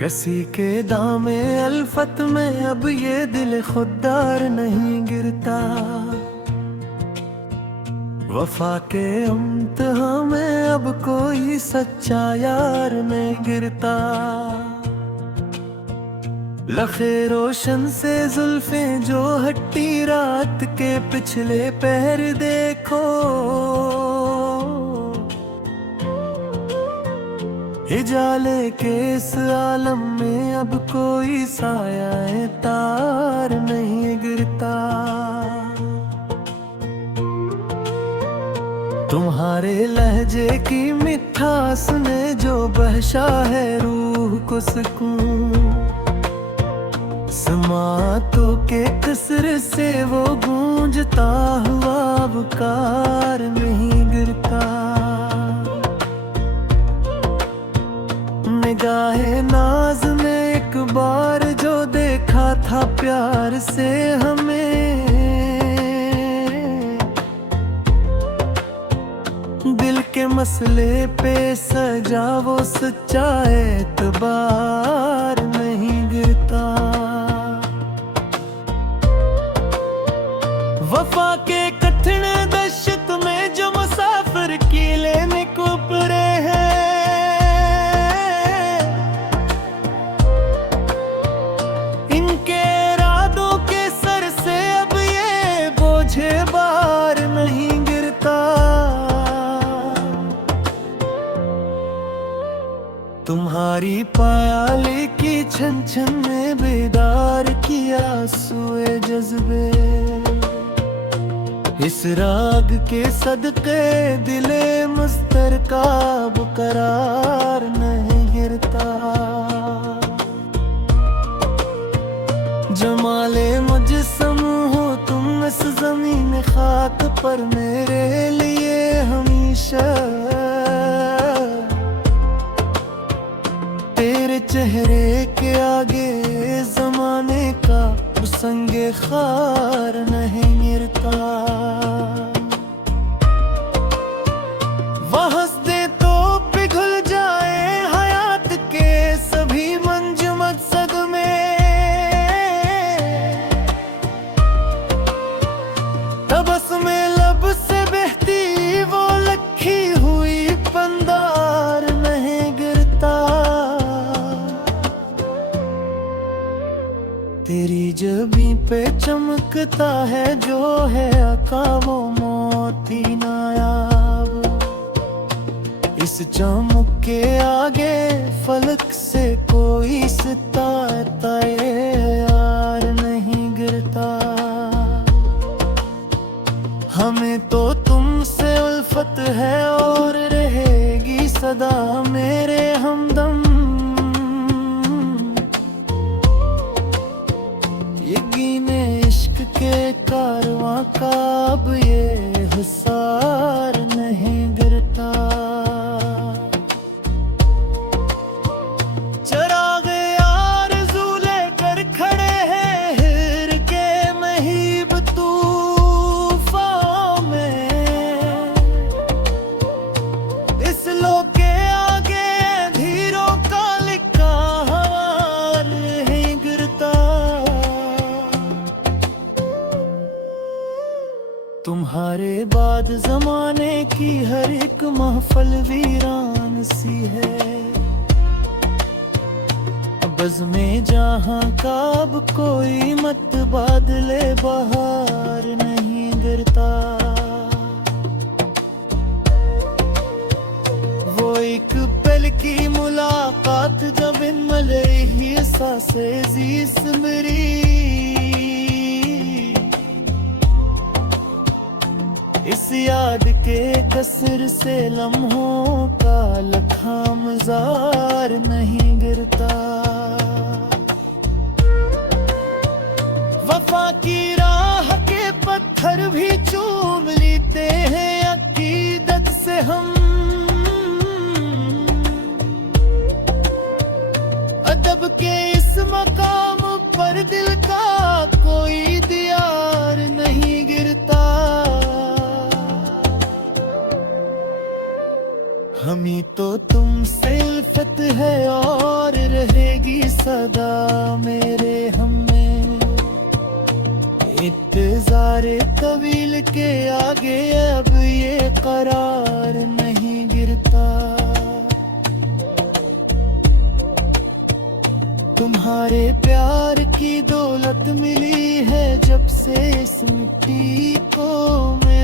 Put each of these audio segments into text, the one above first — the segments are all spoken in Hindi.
किसी के दामे अल्फत में अब ये दिल खुददार नहीं गिरता। वफा के इम्तिहां में अब कोई सच्चा यार नहीं गिरता। लखे रोशन से जुल्फे जो हट्टी रात के पिछले पहर देखो। हिजाले के इस आलम में अब कोई साया तार नहीं गिरता। तुम्हारे लहजे की मिठास ने जो बहशा है रूह को सुकून। समातों के कसर से वो गूंजता हुआ वकार नहीं गिरता। निगाहे नाज ने एक बार जो देखा था प्यार से हमें। दिल के मसले पे सजा वो सच्चा एतबार नहीं गिरता। वफा के कठिन दश्त में जो मुसाफिर कीले निकुपरे हैं। इनके इरादों के सर से अब ये बोझे बार नहीं गिरता। तुम्हारी पायाली की छन छन में बेदार किया सुए जज्बे। इस राग के सदके दिले मुस्तरकाब करार नहीं गिरता। जमाले मुजस्सम हो तुम इस ज़मीन खाक पर मेरे लिए हमेशा। तेरे चेहरे के आगे ज़माने का संगे खार नहीं गिरता। वह हंसदे तो पिघल जाए हयात के सभी मंज मकसद में। तबस्सुम लब से बहती वो लखी हुई पंदार नहीं गिरता। तेरी जबीं पे चमकता है जो है आका वो मोती नायाब। इस चमक के आगे फलक से कोई सितारा यार नहीं गिरता। हमें तो तुमसे उल्फत है और रहेगी सदा मेरे हमदम। यकीने इश्क के कारवां का अब ये हिसार नहीं गिरता। चरागे आरज़ू लेकर खड़े हैं हिर के महीब तूफ़ान में। इस लोक के आगे धीरों का लिखा हार नहीं गिरता। तुम्हारे बाद जमाने की हर एक महफल वीरान सी है। बज़्मे जहां का अब कोई मत बादले बहार नहीं गिरता। वो एक पल की मुलाकात जब इन मले ही सांसे जीस मेरी। इस याद के कसर से लम्हों का लखामजार नहीं गिरता। वफा की राह के पत्थर भी चूम लेते हैं अकीदत से हम। अदब के इस मकाम पर दिल का कोई दियार नहीं गिरता। हमें तो तुमसे उल्फत है और रहेगी के आगे अब ये करार नहीं गिरता। तुम्हारे प्यार की दौलत मिली है जब से इस मिट्टी को मैं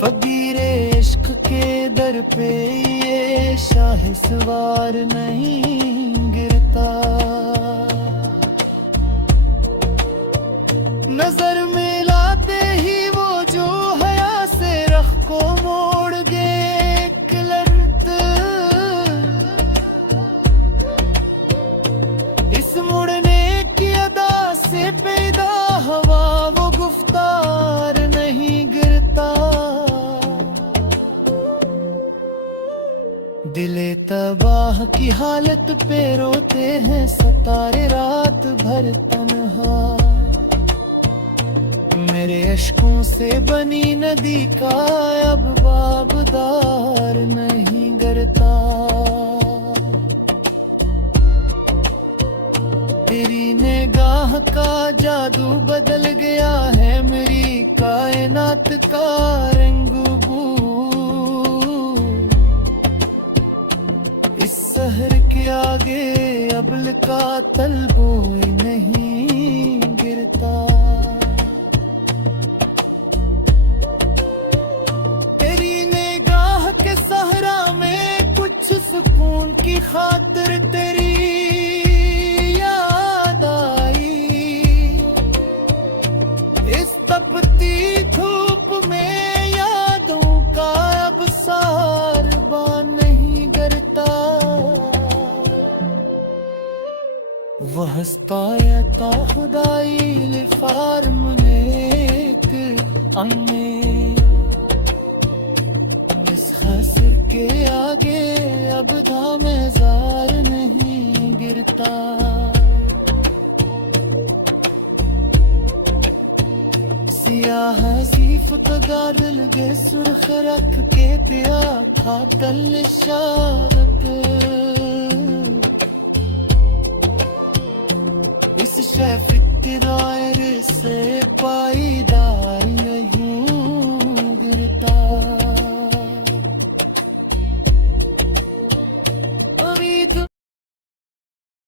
फकीरे इश्क के दर पे ये शाहसवार नहीं गिरता। नजर मिलाते ही वो जो हया से रख को मोड़ गए एक लड़त, इस मुड़ने की अदा से पैदा हवा वो गुफ्तार नहीं गिरता। दिले तबाह की हालत पे रोते हैं सितारे रात भर तन्हा। मेरे अश्कों से बनी नदी का अब बाबदार नहीं गरता। तेरी निगाह का जादू बदल गया है मेरी कायनात का रंगबू। इस शहर के आगे अबल का तलबोई नहीं गिरता। तेरी निगाह के सहरा में कुछ सुकून की खातिर तेरी याद आई। इस तपती धूप में यादों का अब सारबान नहीं गरता। वहस्तायता खुदाई लिफार मुनेक अन्ने इस खसर के आगे अब धामेजार नहीं गिरता। सियाह जीफ का दिल गे सुर्ख रख के पिया खातल शादत। इस शैफिक दायरे से पाए